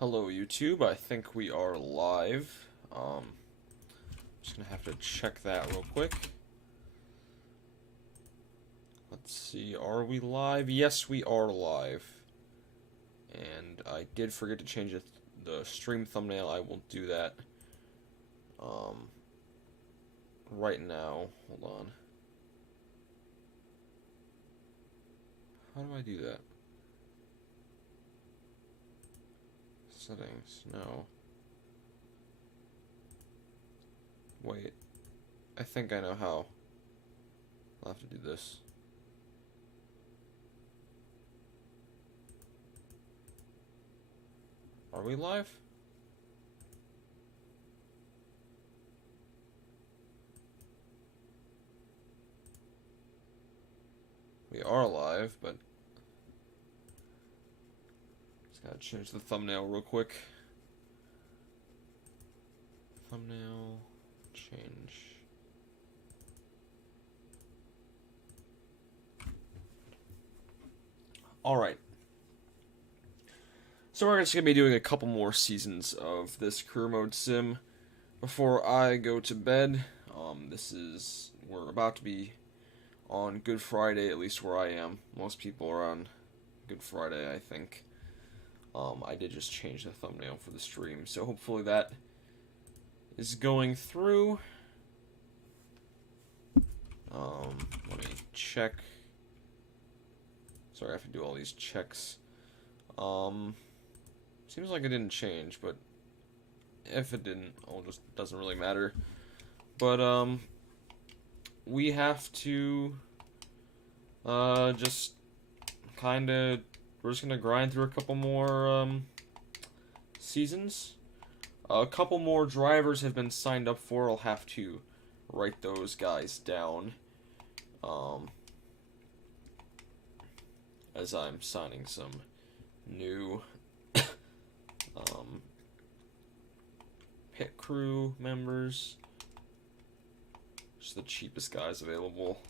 Hello YouTube, I think we are live. Just gonna have to check that real quick. Let's see, are we live? Yes, we are live. And I did forget to change the stream thumbnail. I will do that right now. Hold on. How do I do that? Settings, no. Wait, I think I know how. I'll have to do this. Are we live? We are live, but just gotta change the thumbnail real quick. Thumbnail, change. Alright. So we're just going to be doing a couple more seasons of this career mode sim before I go to bed. We're about to be on Good Friday, at least where I am. Most people are on Good Friday, I think. I did just change the thumbnail for the stream, so hopefully that is going through. Let me check. Sorry, I have to do all these checks. Seems like it didn't change, but if it didn't, doesn't really matter. But, we have to, just we're just gonna grind through a couple more, seasons. A couple more drivers have been signed up for. I'll have to write those guys down, as I'm signing some new pit crew members. Just the cheapest guys available.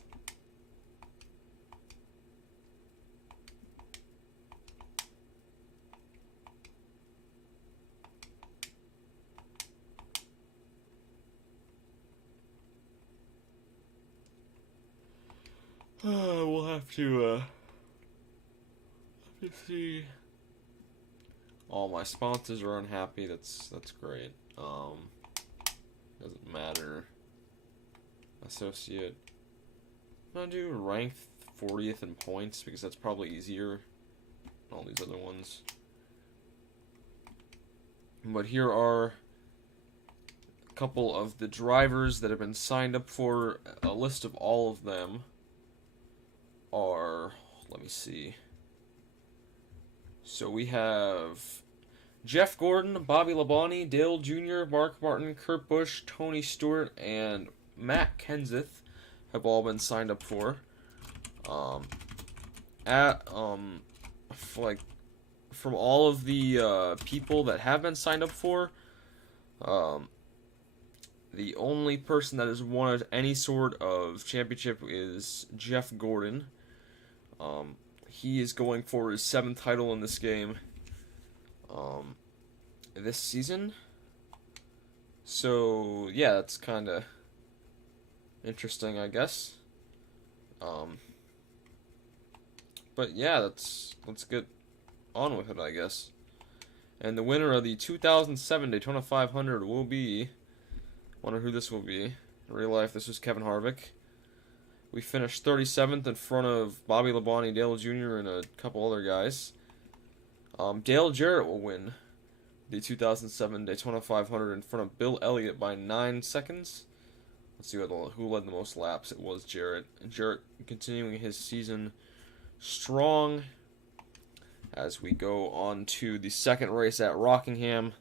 We'll have to see. All my sponsors are unhappy. That's great. Doesn't matter. Associate. I'm gonna do ranked 40th in points because that's probably easier than all these other ones. But here are a couple of the drivers that have been signed up for. A list of all of them are, let me see. So we have Jeff Gordon, Bobby Labonte, Dale Jr., Mark Martin, Kurt Busch, Tony Stewart, and Matt Kenseth have all been signed up for. From all of the people that have been signed up for, the only person that has won any sort of championship is Jeff Gordon. He is going for his 7th title in this game this season. So, yeah, that's kind of interesting, I guess. But yeah, let's get on with it, I guess. And the winner of the 2007 Daytona 500 will be, wonder who this will be. In real life, this was Kevin Harvick. We finished 37th in front of Bobby Labonte, Dale Jr., and a couple other guys. Dale Jarrett will win the 2007 Daytona 500 in front of Bill Elliott by 9 seconds. Let's see who led the most laps. It was Jarrett. And Jarrett continuing his season strong as we go on to the second race at Rockingham.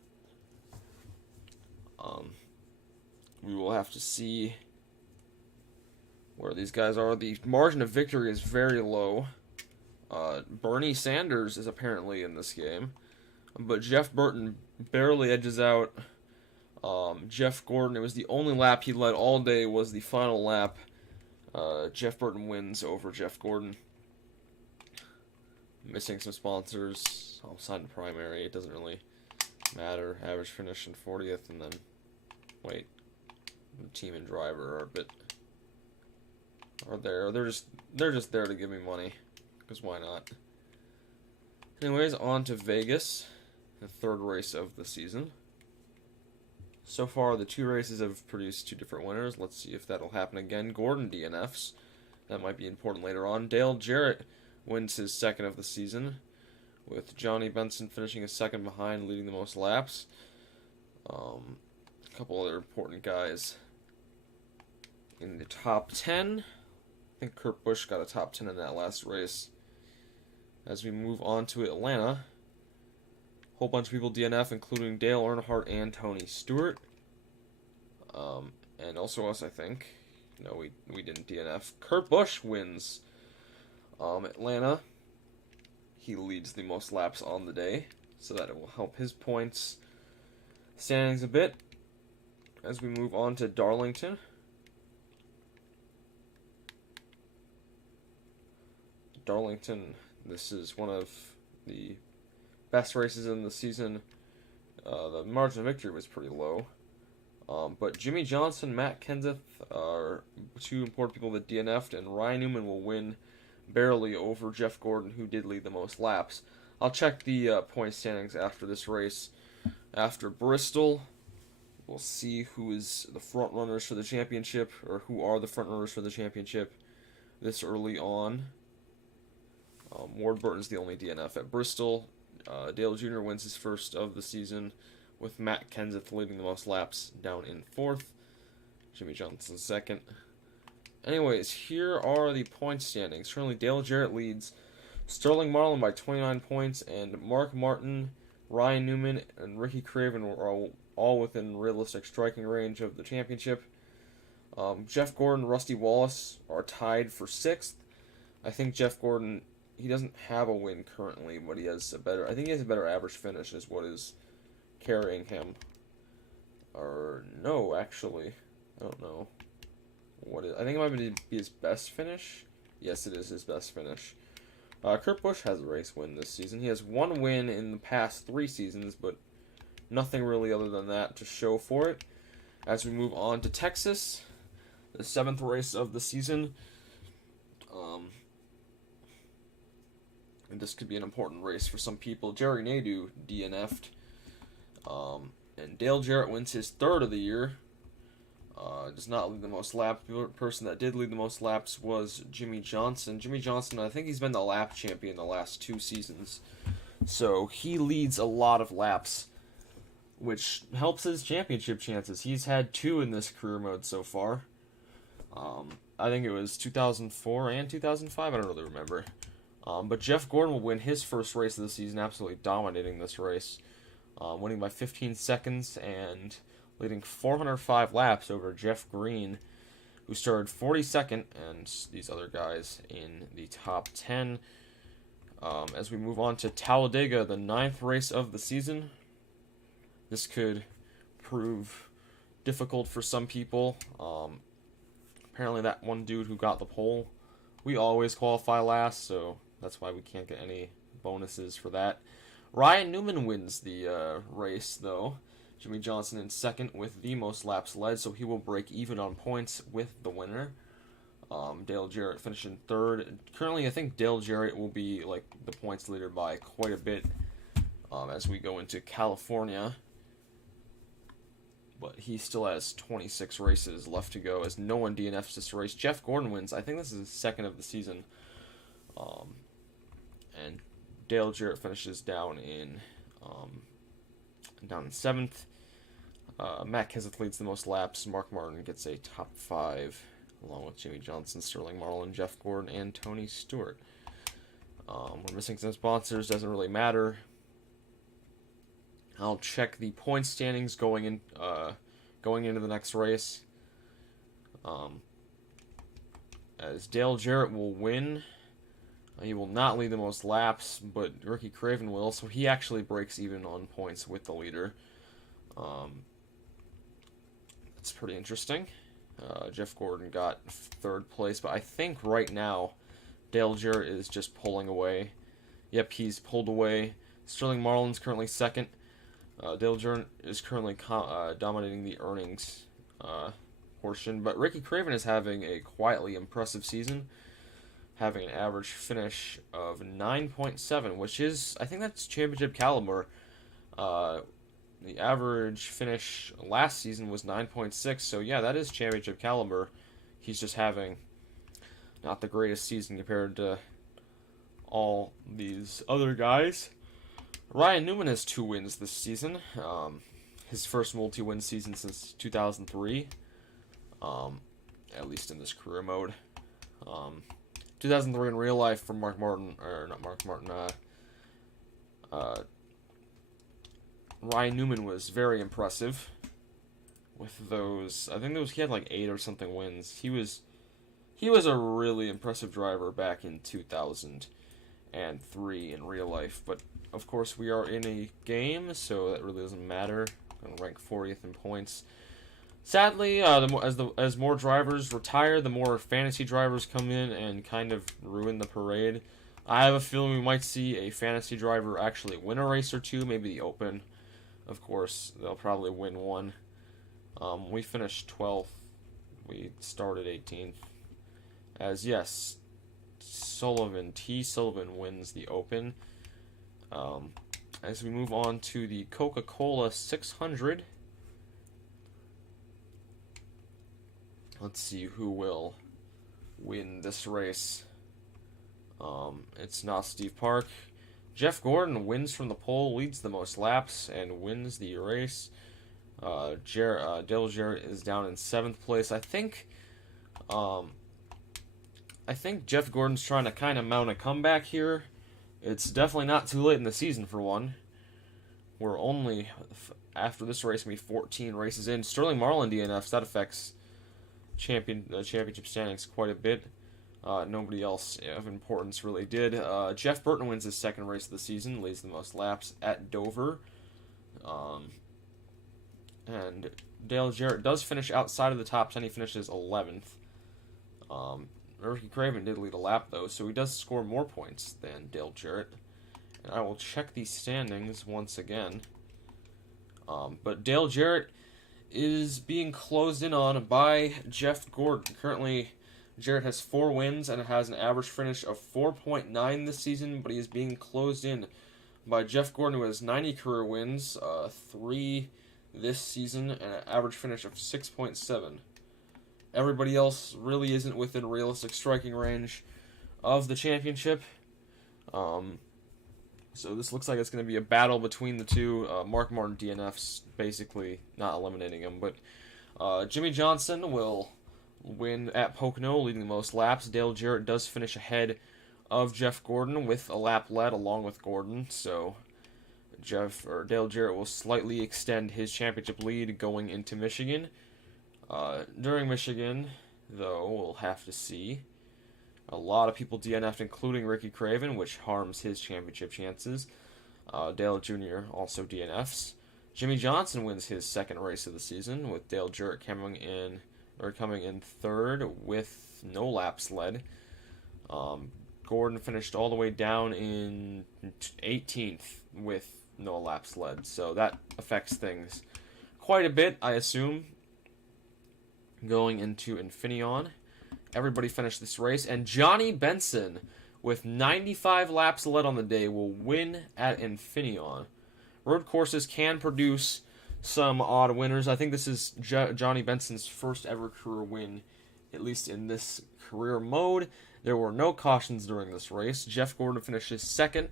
We will have to see where these guys are. The margin of victory is very low. Bernie Sanders is apparently in this game, but Jeff Burton barely edges out Jeff Gordon. It was the only lap he led all day was the final lap. Jeff Burton wins over Jeff Gordon. Missing some sponsors. I'll sign the primary. It doesn't really matter. Average finish in 40th, and then wait, team and driver are a bit they're just there to give me money, because why not? Anyways, on to Vegas, the third race of the season. So far, the two races have produced two different winners. Let's see if that'll happen again. Gordon DNFs. That might be important later on. Dale Jarrett wins his second of the season, with Johnny Benson finishing a second behind, leading the most laps. A couple other important guys in the top 10. I think Kurt Busch got a top 10 in that last race. As we move on to Atlanta, a whole bunch of people DNF, including Dale Earnhardt and Tony Stewart. And also us, I think. No, we didn't DNF. Kurt Busch wins Atlanta. He leads the most laps on the day, so that it will help his points standings a bit. As we move on to Darlington. Darlington, this is one of the best races in the season. The margin of victory was pretty low. But Jimmy Johnson, Matt Kenseth are two important people that DNF'd, and Ryan Newman will win barely over Jeff Gordon, who did lead the most laps. I'll check the point standings after this race. After Bristol, we'll see who is the front runners for the championship, or who are the front runners for the championship this early on. Ward Burton's the only DNF at Bristol. Dale Jr. wins his first of the season, with Matt Kenseth leading the most laps down in fourth. Jimmy Johnson second. Anyways, here are the point standings. Currently, Dale Jarrett leads Sterling Marlin by 29 points, and Mark Martin, Ryan Newman, and Ricky Craven are all within realistic striking range of the championship. Jeff Gordon and Rusty Wallace are tied for sixth. I think Jeff Gordon, he doesn't have a win currently, but he has a better, I think he has a better average finish is what is carrying him. Or no, actually, I don't know. I think it might be his best finish. Yes, it is his best finish. Kurt Busch has a race win this season. He has one win in the past 3 seasons, but nothing really other than that to show for it. As we move on to Texas, the 7th race of the season. And this could be an important race for some people. Jerry Nadeau DNF'd. And Dale Jarrett wins his 3rd of the year. Does not lead the most laps. The person that did lead the most laps was Jimmy Johnson. Jimmy Johnson, I think he's been the lap champion the last 2 seasons. So he leads a lot of laps, which helps his championship chances. He's had 2 in this career mode so far. I think it was 2004 and 2005. I don't really remember. But Jeff Gordon will win his first race of the season, absolutely dominating this race. Winning by 15 seconds and leading 405 laps over Jeff Green, who started 42nd, and these other guys in the top 10. As we move on to Talladega, the 9th race of the season. This could prove difficult for some people. Apparently that one dude who got the pole, we always qualify last, so that's why we can't get any bonuses for that. Ryan Newman wins the race, though. Jimmy Johnson in second with the most laps led, so he will break even on points with the winner. Dale Jarrett finished in 3rd. Currently, I think Dale Jarrett will be like the points leader by quite a bit as we go into California. But he still has 26 races left to go as no one DNFs this race. Jeff Gordon wins. I think this is his 2nd of the season. And Dale Jarrett finishes down in 7th. Matt Kenseth leads the most laps. Mark Martin gets a top 5, along with Jimmy Johnson, Sterling Marlin, Jeff Gordon, and Tony Stewart. We're missing some sponsors. Doesn't really matter. I'll check the point standings going into the next race. As Dale Jarrett will win. He will not lead the most laps, but Ricky Craven will, so he actually breaks even on points with the leader. It's pretty interesting. Jeff Gordon got 3rd place, but I think right now Dale Jarrett is just pulling away. Yep, he's pulled away. Sterling Marlin's currently 2nd. Dale Jarrett is currently dominating the earnings portion, but Ricky Craven is having a quietly impressive season, having an average finish of 9.7, which is, I think that's championship caliber. The average finish last season was 9.6, so yeah, that is championship caliber. He's just having not the greatest season compared to all these other guys. Ryan Newman has 2 wins this season. His first multi-win season since 2003. At least in this career mode. 2003 in real life for Mark Martin, or not Mark Martin, Ryan Newman was very impressive with those. I think he had like 8 or something wins. He was a really impressive driver back in 2003 in real life, but of course we are in a game, so that really doesn't matter. I'm gonna rank 40th in points. Sadly, as more drivers retire, the more fantasy drivers come in and kind of ruin the parade. I have a feeling we might see a fantasy driver actually win a race or two, maybe the Open. Of course, they'll probably win one. We finished 12th. We started 18th. As yes, T. Sullivan wins the Open. As we move on to the Coca-Cola 600. Let's see who will win this race. It's not Steve Park. Jeff Gordon wins from the pole, leads the most laps, and wins the race. Dale Jarrett is down in 7th place. I think Jeff Gordon's trying to kind of mount a comeback here. It's definitely not too late in the season for one. We're only, after this race, going to be 14 races in. Sterling Marlin DNFs, that affects championship standings quite a bit. Nobody else of importance really did. Jeff Burton wins his 2nd race of the season, leads the most laps at Dover. And Dale Jarrett does finish outside of the top 10. He finishes 11th. Ricky Craven did lead a lap, though, so he does score more points than Dale Jarrett. And I will check these standings once again. But Dale Jarrett is being closed in on by Jeff Gordon. Currently, Jarrett has 4 wins and has an average finish of 4.9 this season, but he is being closed in by Jeff Gordon, who has 90 career wins, 3 this season, and an average finish of 6.7. Everybody else really isn't within realistic striking range of the championship. So this looks like it's going to be a battle between the two. Mark Martin DNFs, basically not eliminating him, but Jimmy Johnson will win at Pocono, leading the most laps. Dale Jarrett does finish ahead of Jeff Gordon with a lap led along with Gordon, so Dale Jarrett will slightly extend his championship lead going into Michigan. During Michigan, though, we'll have to see. A lot of people DNF'd, including Ricky Craven, which harms his championship chances. Dale Jr. also DNFs. Jimmy Johnson wins his 2nd race of the season, with Dale Jarrett coming in 3rd with no laps led. Gordon finished all the way down in 18th with no laps led, so that affects things quite a bit, I assume. Going into Infineon, everybody finished this race, and Johnny Benson, with 95 laps led on the day, will win at Infineon. Road courses can produce some odd winners. I think this is Johnny Benson's first ever career win, at least in this career mode. There were no cautions during this race. Jeff Gordon finishes 2nd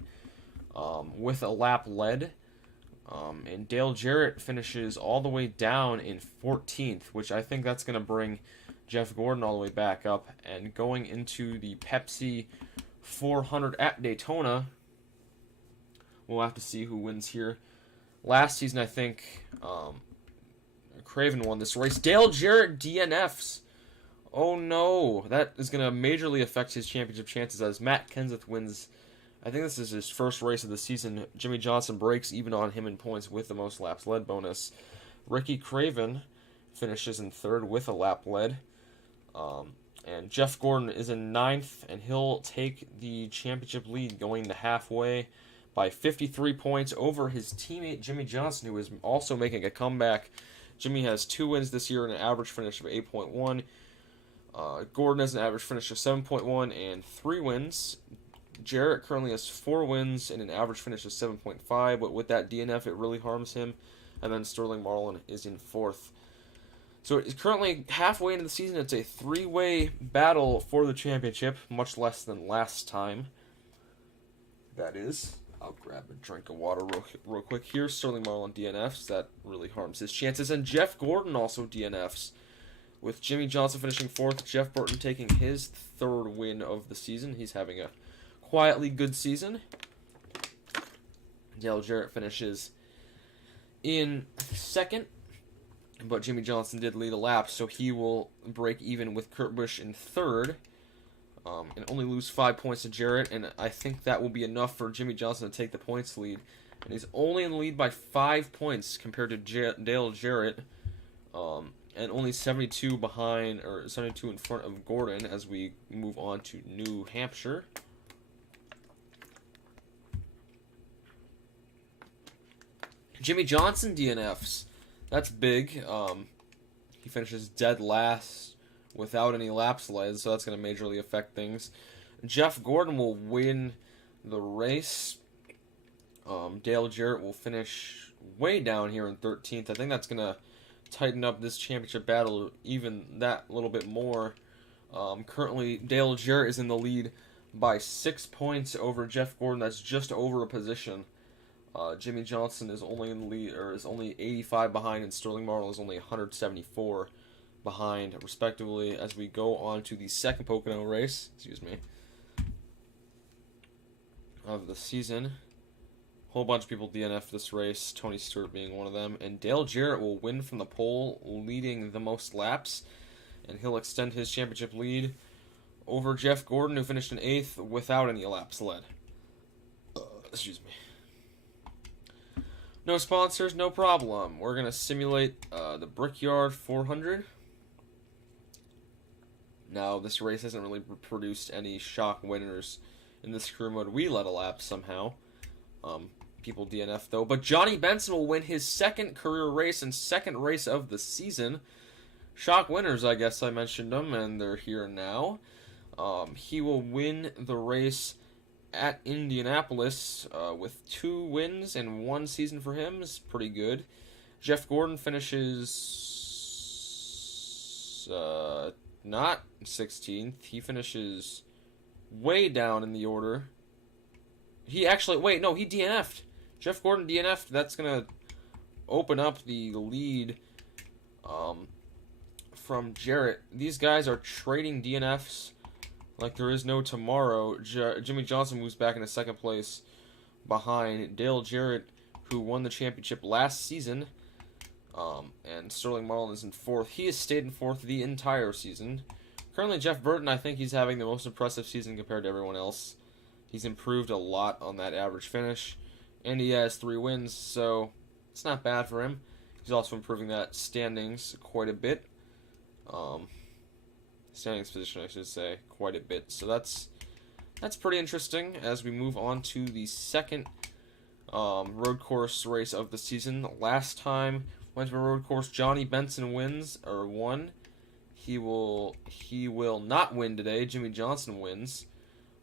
with a lap led. And Dale Jarrett finishes all the way down in 14th, which I think that's going to bring Jeff Gordon all the way back up. And going into the Pepsi 400 at Daytona, we'll have to see who wins here. Last season, I think Craven won this race. Dale Jarrett DNFs. Oh no, that is going to majorly affect his championship chances as Matt Kenseth wins. I think this is his first race of the season. Jimmy Johnson breaks even on him in points with the most laps led bonus. Ricky Craven finishes in 3rd with a lap led. And Jeff Gordon is in 9th, and he'll take the championship lead going to halfway by 53 points over his teammate Jimmy Johnson, who is also making a comeback. Jimmy has 2 wins this year and an average finish of 8.1. Gordon has an average finish of 7.1 and 3 wins. Jarrett currently has 4 wins and an average finish of 7.5, but with that DNF, it really harms him. And then Sterling Marlin is in 4th. So it's currently halfway into the season. It's a 3-way battle for the championship, much less than last time. That is. I'll grab a drink of water real quick here. Sterling Marlin DNFs. That really harms his chances. And Jeff Gordon also DNFs. With Jimmy Johnson finishing 4th, Jeff Burton taking his 3rd win of the season. He's having a quietly good season. Dale Jarrett finishes in 2nd. But Jimmy Johnson did lead a lap, so he will break even with Kurt Busch in 3rd. And only lose 5 points to Jarrett, and I think that will be enough for Jimmy Johnson to take the points lead. And he's only in the lead by 5 points compared to Dale Jarrett, and only 72 behind, or 72 in front of Gordon as we move on to New Hampshire. Jimmy Johnson DNFs. That's big. He finishes dead last without any laps led, so that's going to majorly affect things. Jeff Gordon will win the race. Dale Jarrett will finish way down here in 13th. I think that's going to tighten up this championship battle even that little bit more. Currently, Dale Jarrett is in the lead by 6 points over Jeff Gordon. That's just over a position. Jimmy Johnson is only in the lead, or is only 85 behind, and Sterling Marlin is only 174 behind, respectively, as we go on to the second Pocono race, of the season. Whole bunch of people DNF this race, Tony Stewart being one of them, and Dale Jarrett will win from the pole, leading the most laps, and he'll extend his championship lead over Jeff Gordon, who finished in 8th without any laps led. No sponsors, no problem. We're going to simulate the Brickyard 400. Now, this race hasn't really produced any shock winners in this career mode. We led a lap somehow. People DNF, though. But Johnny Benson will win his 2nd career race and 2nd race of the season. Shock winners, I guess I mentioned them, and they're here now. He will win the race at Indianapolis with 2 wins and 1 season for him is pretty good. Jeff Gordon finishes not 16th. He finishes way down in the order. He DNF'd. Jeff Gordon DNF'd. That's going to open up the lead from Jarrett. These guys are trading DNFs like there is no tomorrow. Jimmy Johnson moves back into 2nd place behind Dale Jarrett, who won the championship last season. And Sterling Marlin is in 4th. He has stayed in 4th the entire season. Currently, Jeff Burton, I think he's having the most impressive season compared to everyone else. He's improved a lot on that average finish. And he has 3 wins, so it's not bad for him. He's also improving that standings quite a bit. Standings position, I should say, quite a bit. So that's pretty interesting as we move on to the second road course race of the season. Last time went to a road course, Johnny Benson won. He will not win today. Jimmy Johnson wins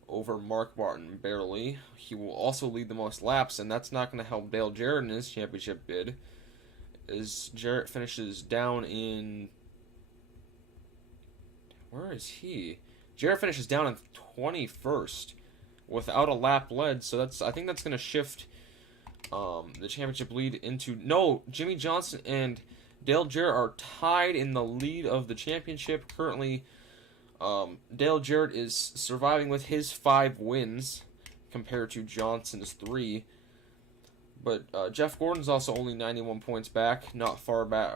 over Mark Martin barely. He will also lead the most laps, and that's not going to help Dale Jarrett in his championship bid, as Jarrett finishes down in... Where is he? Jarrett finishes down in 21st without a lap led, so I think that's going to shift the championship lead into... No, Jimmy Johnson and Dale Jarrett are tied in the lead of the championship. Currently, Dale Jarrett is surviving with his 5 wins compared to Johnson's 3. But Jeff Gordon's also only 91 points back, not far back.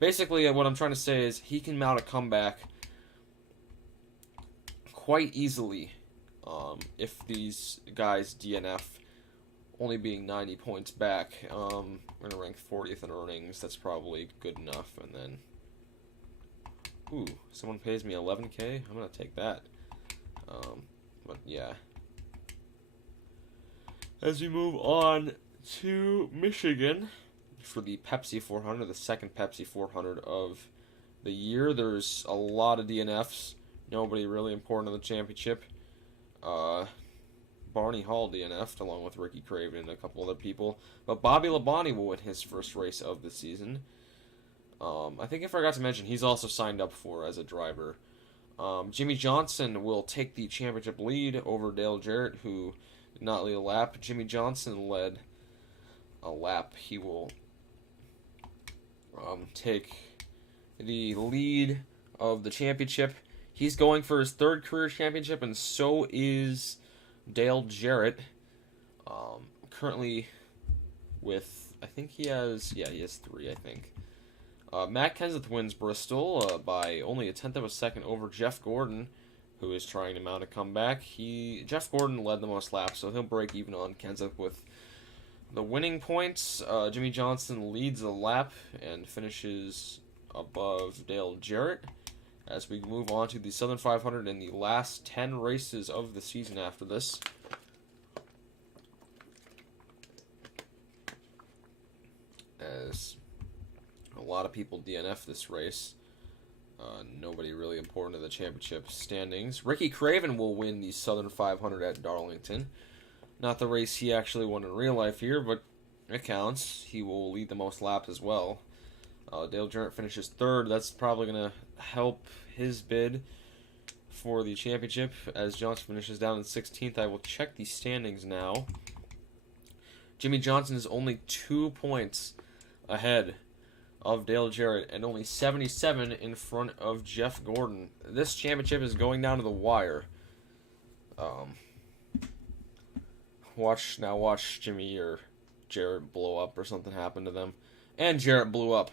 Basically, what I'm trying to say is he can mount a comeback quite easily if these guys DNF, only being 90 points back. We're going to rank 40th in earnings. That's probably good enough. And then, Ooh, someone pays me 11K. I'm gonna take that. But yeah. As we move on to Michigan for the Pepsi 400, the second Pepsi 400 of the year. There's a lot of DNFs. Nobody really important in the championship. Barney Hall DNF'd along with Ricky Craven and a couple other people. But Bobby Labonte will win his first race of the season. I think I forgot to mention he's also signed up for as a driver. Jimmy Johnson will take the championship lead over Dale Jarrett, who did not lead a lap. Jimmy Johnson led a lap. He will take the lead of the championship. He's going for his third career championship, and so is Dale Jarrett. Currently with, I think he has 3, I think. Matt Kenseth wins Bristol by only a tenth of a second over Jeff Gordon, who is trying to mount a comeback. Jeff Gordon led the most laps, so he'll break even on Kenseth with the winning points. Jimmy Johnson leads the lap and finishes above Dale Jarrett. As we move on to the Southern 500 and the last 10 races of the season after this. As a lot of people DNF this race. Nobody really important in the championship standings. Ricky Craven will win the Southern 500 at Darlington. Not the race he actually won in real life here, but it counts. He will lead the most laps as well. Dale Jarrett finishes third. That's probably going to help his bid for the championship. As Johnson finishes down in 16th, I will check the standings now. Jimmy Johnson is only 2 points ahead of Dale Jarrett and only 77 in front of Jeff Gordon. This championship is going down to the wire. Watch Jimmy or Jarrett blow up or something happen to them. And Jarrett blew up.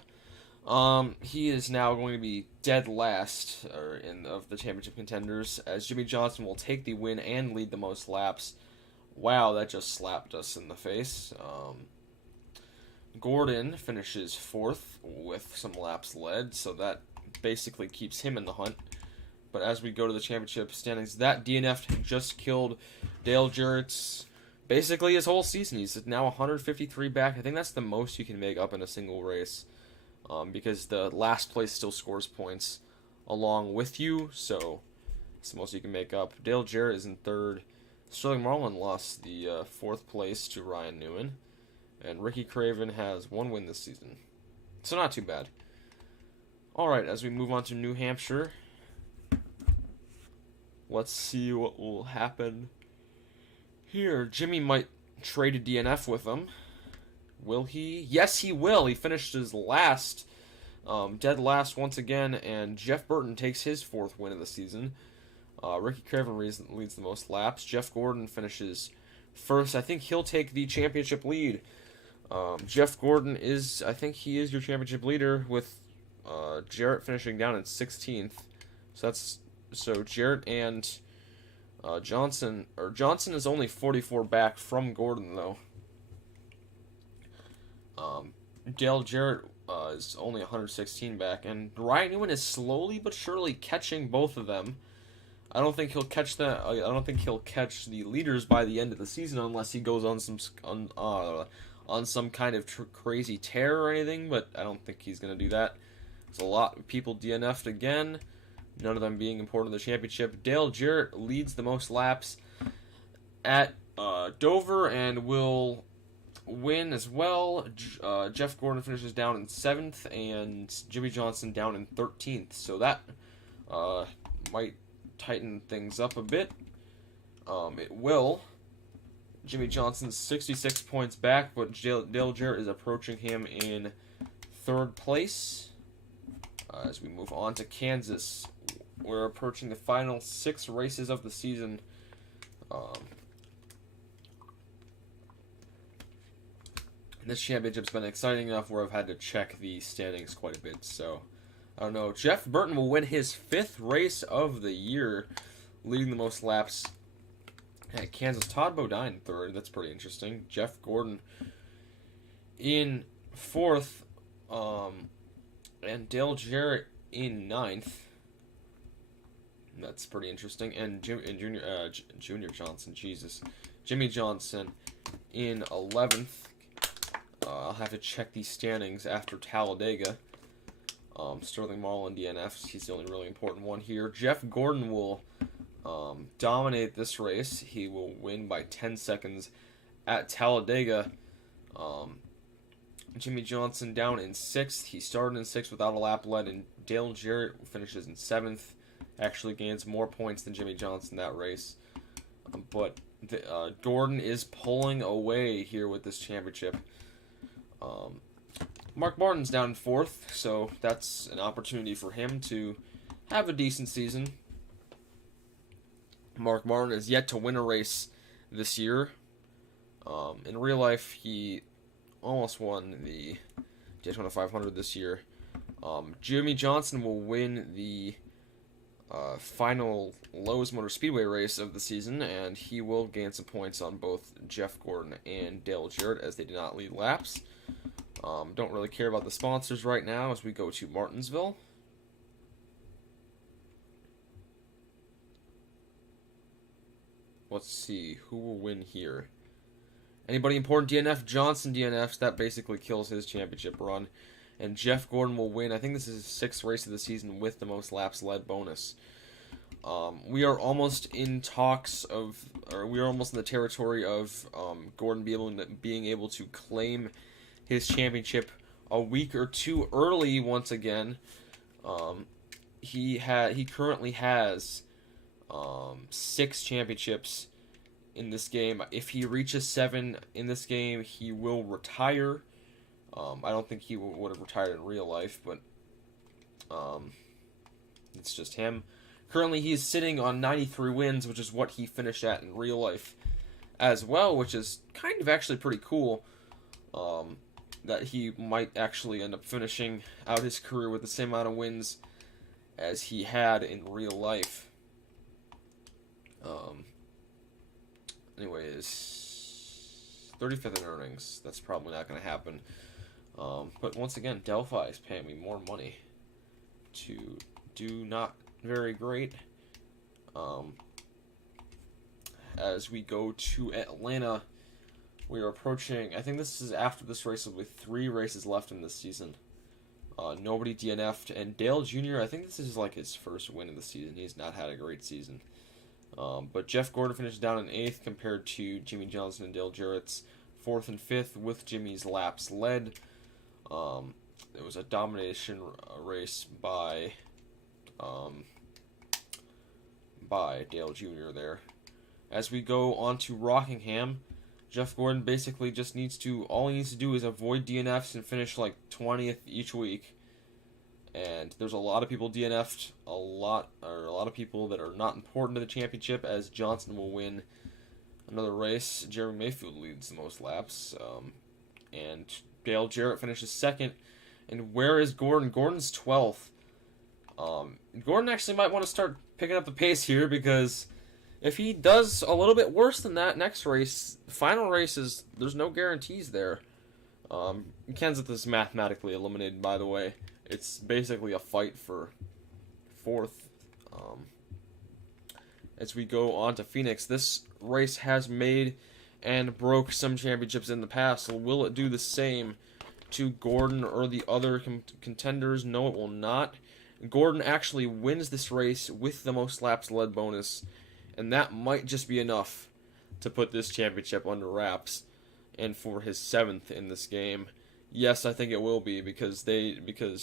He is now going to be dead last of the championship contenders, as Jimmy Johnson will take the win and lead the most laps. Wow, that just slapped us in the face. Gordon finishes fourth with some laps led, so that basically keeps him in the hunt. But as we go to the championship standings, that DNF just killed Dale Jarrett's basically his whole season. He's now 153 back. I think that's the most you can make up in a single race. Because the last place still scores points along with you, so it's the most you can make up. Dale Jarrett is in third. Sterling Marlin lost the fourth place to Ryan Newman, and Ricky Craven has 1 win this season, so not too bad. Alright, as we move on to New Hampshire, let's see what will happen here. Jimmy might trade a DNF with him. Will he? Yes, he will. He finished his last, dead last once again, and Jeff Burton takes his 4th win of the season. Ricky Craven leads the most laps. Jeff Gordon finishes first. I think he'll take the championship lead. Jeff Gordon I think he is your championship leader, with Jarrett finishing down in 16th. So Jarrett and Johnson is only 44 back from Gordon, though. Dale Jarrett is only 116 back, and Ryan Newman is slowly but surely catching both of them. I don't think he'll catch the leaders by the end of the season unless he goes on some kind of crazy tear or anything. But I don't think he's gonna do that. There's a lot of people DNF'd again, none of them being important in the championship. Dale Jarrett leads the most laps at Dover and will win as well. Jeff Gordon finishes down in 7th, and Jimmy Johnson down in 13th. So that might tighten things up a bit. It will. Jimmy Johnson's 66 points back, but Dale Jarrett is approaching him in 3rd place. As we move on to Kansas, we're approaching the final 6 races of the season. This championship's been exciting enough where I've had to check the standings quite a bit, so I don't know. Jeff Burton will win his 5th race of the year, leading the most laps at Kansas. Todd Bodine 3rd. That's pretty interesting. Jeff Gordon in 4th, and Dale Jarrett in 9th. That's pretty interesting. And Junior Johnson, Jesus. Jimmy Johnson in 11th. I'll have to check these standings after Talladega. Sterling Marlin DNFs. He's the only really important one here. Jeff Gordon will dominate this race. He will win by 10 seconds at Talladega. Jimmy Johnson down in 6th. He started in 6th without a lap led, and Dale Jarrett finishes in 7th. Actually gains more points than Jimmy Johnson that race. But Gordon is pulling away here with this championship. Mark Martin's down in 4th, so that's an opportunity for him to have a decent season. Mark Martin is yet to win a race this year. In real life, he almost won the Daytona 500 this year. Jimmy Johnson will win the final Lowe's Motor Speedway race of the season, and he will gain some points on both Jeff Gordon and Dale Jarrett as they did not lead laps. Don't really care about the sponsors right now as we go to Martinsville. Let's see, who will win here? Anybody important? DNF? Johnson DNFs. That basically kills his championship run. And Jeff Gordon will win. I think this is his 6th race of the season with the most laps led bonus. We are almost in talks of, or we are almost in the territory of Gordon being able to claim his championship a week or two early once again. He currently has 6 championships in this game. If he reaches 7 in this game, he will retire. I don't think he would have retired in real life, but it's just him. Currently, he's sitting on 93 wins, which is what he finished at in real life as well, which is kind of actually pretty cool. That he might actually end up finishing out his career with the same amount of wins as he had in real life. Anyways, 35th in earnings. That's probably not going to happen. But once again, Delphi is paying me more money to do not very great. As we go to Atlanta, we are approaching, I think this is after this race with 3 races left in this season. Nobody DNF'd, and Dale Jr., I think this is like his first win of the season. He's not had a great season. But Jeff Gordon finished down in 8th compared to Jimmy Johnson and Dale Jarrett's 4th and 5th with Jimmy's laps led. It was a domination race by Dale Jr. there. As we go on to Rockingham, Jeff Gordon basically just all he needs to do is avoid DNFs and finish like 20th each week. And there's a lot of people DNF'd, a lot of people that are not important to the championship, as Johnson will win another race. Jeremy Mayfield leads the most laps, and Dale Jarrett finishes 2nd. And where is Gordon? Gordon's 12th. Gordon actually might want to start picking up the pace here, because if he does a little bit worse than that next race, final races, there's no guarantees there. Kenseth is mathematically eliminated, by the way. It's basically a fight for 4th. As we go on to Phoenix, this race has made and broke some championships in the past, so will it do the same to Gordon or the other contenders? No, it will not. Gordon actually wins this race with the most laps led bonus, and that might just be enough to put this championship under wraps and for his 7th in this game. Yes, I think it will be, because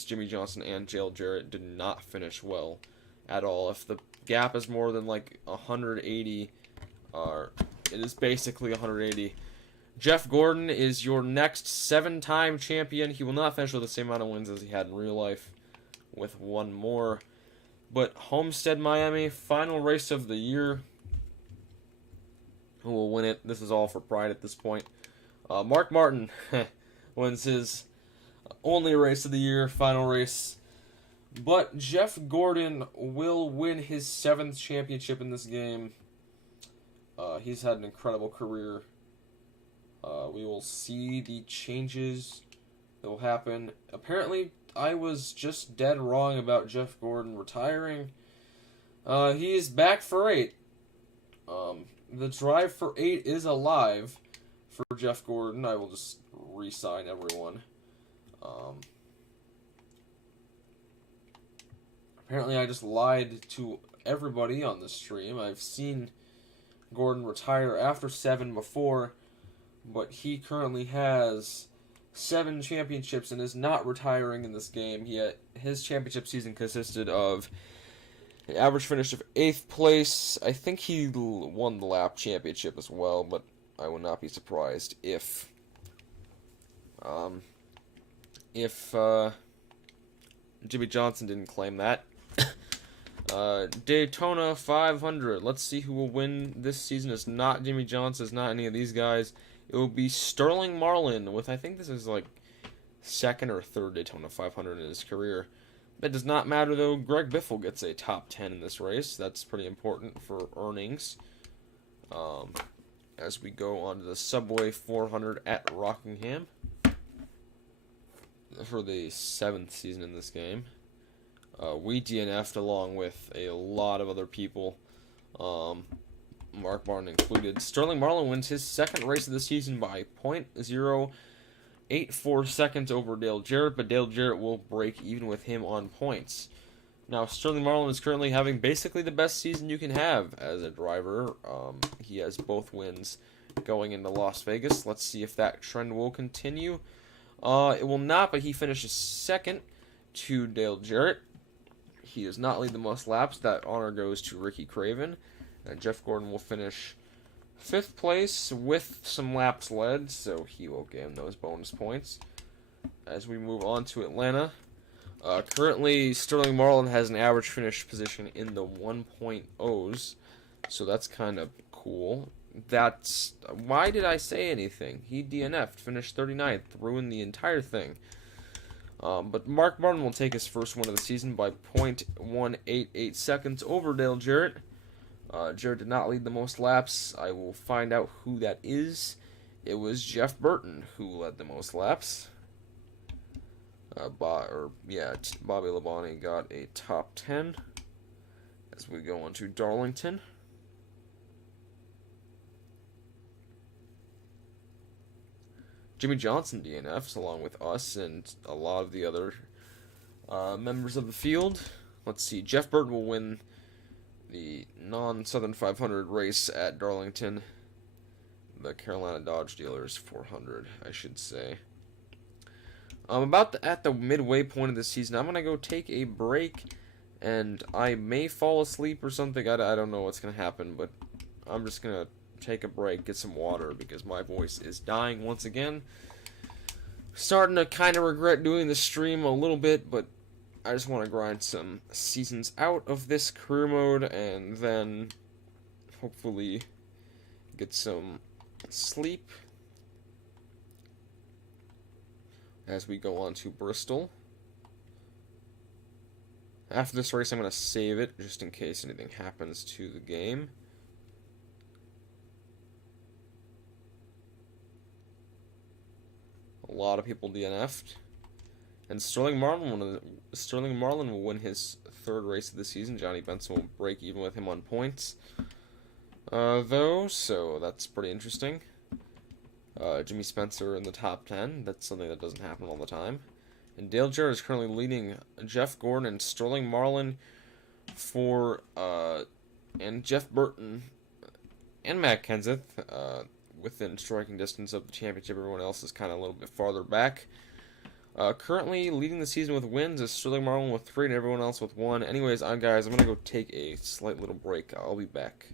Jimmy Johnson and Dale Jarrett did not finish well at all. If the gap is more than like 180, it is basically 180. Jeff Gordon is your next 7-time champion. He will not finish with the same amount of wins as he had in real life, with 1 more. But Homestead, Miami, final race of the year. Who will win it? This is all for pride at this point. Mark Martin wins his only race of the year, final race. But Jeff Gordon will win his 7th championship in this game. He's had an incredible career. We will see the changes that will happen. Apparently, I was just dead wrong about Jeff Gordon retiring. He is back for 8. The drive for 8 is alive for Jeff Gordon. I will just re-sign everyone. Apparently, I just lied to everybody on the stream. I've seen Gordon retire after 7 before, but he currently has 7 championships and is not retiring in this game. Yet his championship season consisted of an average finish of 8th place. I think he won the lap championship as well, but I would not be surprised if Jimmy Johnson didn't claim that. Daytona 500. Let's see who will win this season. It's not Jimmy Johnson. It's not any of these guys. It will be Sterling Marlin with, I think this is like 2nd or 3rd Daytona 500 in his career. That does not matter though. Greg Biffle gets a top 10 in this race. That's pretty important for earnings. As we go on to the Subway 400 at Rockingham for the 7th season in this game. We DNF'd along with a lot of other people, Mark Martin included. Sterling Marlin wins his 2nd race of the season by .084 seconds over Dale Jarrett, but Dale Jarrett will break even with him on points. Now, Sterling Marlin is currently having basically the best season you can have as a driver. He has both wins going into Las Vegas. Let's see if that trend will continue. It will not, but he finishes 2nd to Dale Jarrett. He does not lead the most laps. That honor goes to Ricky Craven. And Jeff Gordon will finish 5th place with some laps led, so he will gain those bonus points. As we move on to Atlanta, currently Sterling Marlin has an average finish position in the 1.0s, so that's kind of cool. That's why did I say anything? He DNF'd, finished 39th, ruined the entire thing. But Mark Martin will take his first win of the season by .188 seconds over Dale Jarrett. Jarrett did not lead the most laps. I will find out who that is. It was Jeff Burton who led the most laps. Bobby Labonte got a top 10. As we go on to Darlington. Jimmy Johnson DNFs along with us and a lot of the other members of the field. Let's see. Jeff Burton will win the non-Southern 500 race at Darlington. The Carolina Dodge Dealers 400, I should say. At the midway point of the season, I'm going to go take a break, and I may fall asleep or something. I don't know what's going to happen, but I'm just going to take a break, get some water, because my voice is dying once again. Starting to kind of regret doing the stream a little bit, but I just want to grind some seasons out of this career mode, and then hopefully get some sleep as we go on to Bristol. After this race, I'm going to save it, just in case anything happens to the game. A lot of people DNF'd. And Sterling Marlin will win his 3rd race of the season. Johnny Benson will break even with him on points, though, so that's pretty interesting. Jimmy Spencer in the top 10. That's something that doesn't happen all the time. And Dale Jarrett is currently leading Jeff Gordon and Sterling Marlin and Jeff Burton and Matt Kenseth within striking distance of the championship. Everyone else is kind of a little bit farther back. Currently leading the season with wins is Sterling Marlin with 3 and everyone else with 1. Anyways, guys, I'm going to go take a slight little break. I'll be back.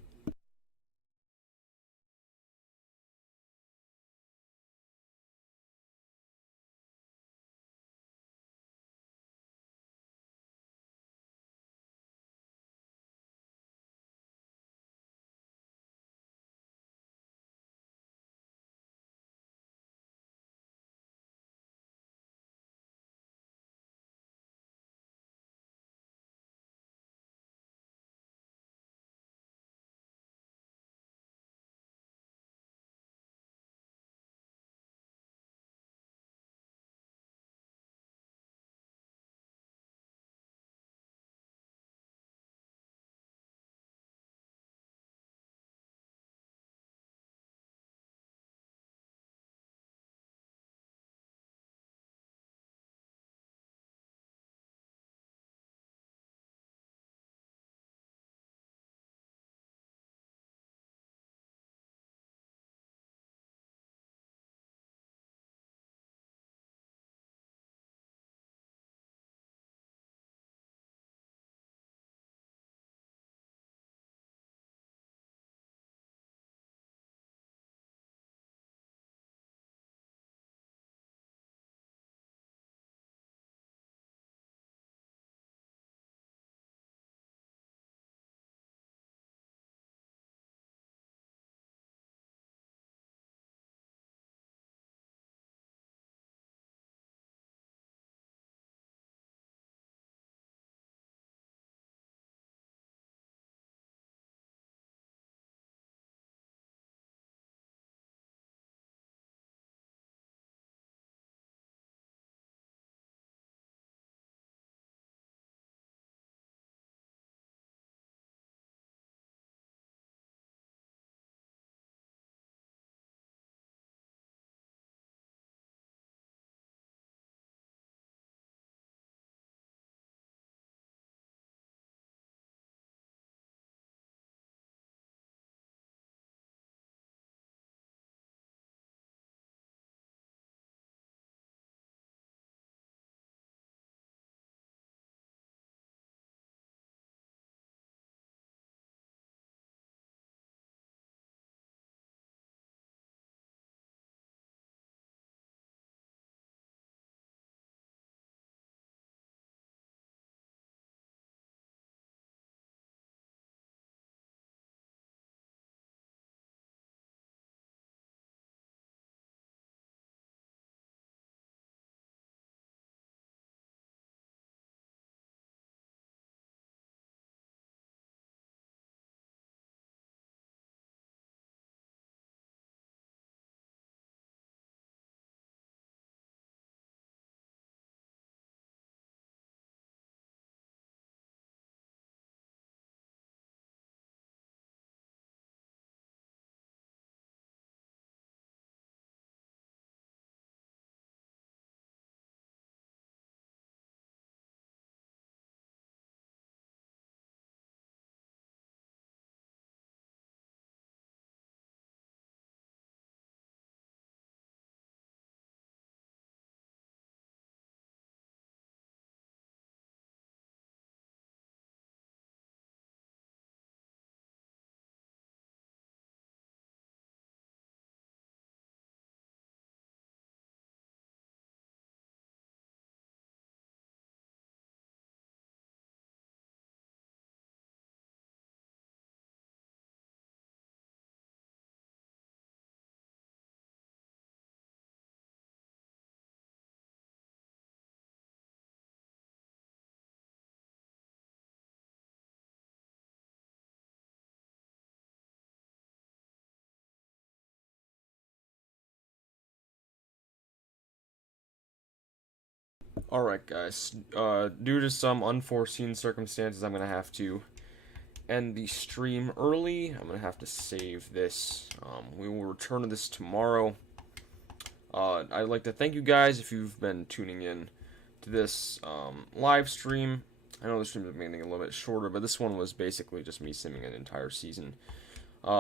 Alright, guys. Due to some unforeseen circumstances, I'm going to have to end the stream early. I'm going to have to save this. We will return to this tomorrow. I'd like to thank you guys if you've been tuning in to this live stream. I know the streams are getting a little bit shorter, but this one was basically just me simming an entire season.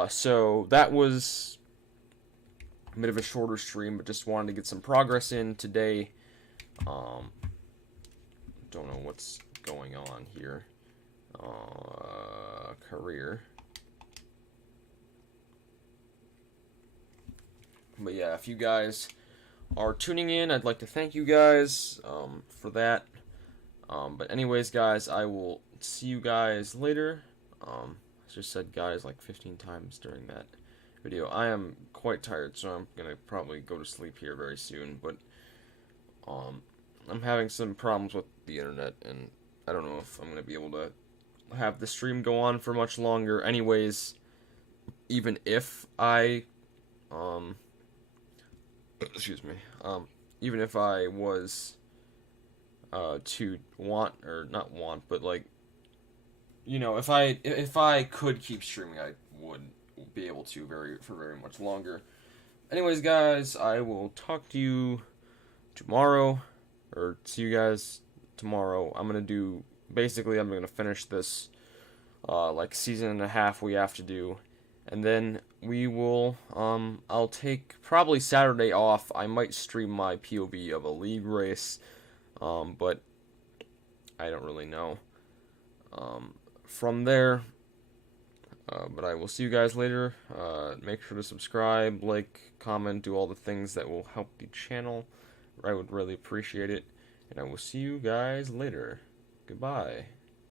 So that was a bit of a shorter stream, but just wanted to get some progress in today. Don't know what's going on here. Career. But yeah, if you guys are tuning in, I'd like to thank you guys for that. But anyways, guys, I will see you guys later. I just said guys like 15 times during that video. I am quite tired, so I'm gonna probably go to sleep here very soon. But I'm having some problems with the internet, and I don't know if I'm gonna be able to have the stream go on for much longer. Anyways, even if I excuse me, even if I was to want, or not want, but like, you know, if I could keep streaming, I would be able to for very much longer. Anyways, guys, I will talk to you tomorrow, or see you guys tomorrow. I'm gonna finish this like season and a half we have to do, and then we will I'll take probably Saturday off. I might stream my POV of a league race, but I don't really know from there. But I will see you guys later. Make sure to subscribe, like, comment, do all the things that will help the channel. I would really appreciate it. And I will see you guys later. Goodbye.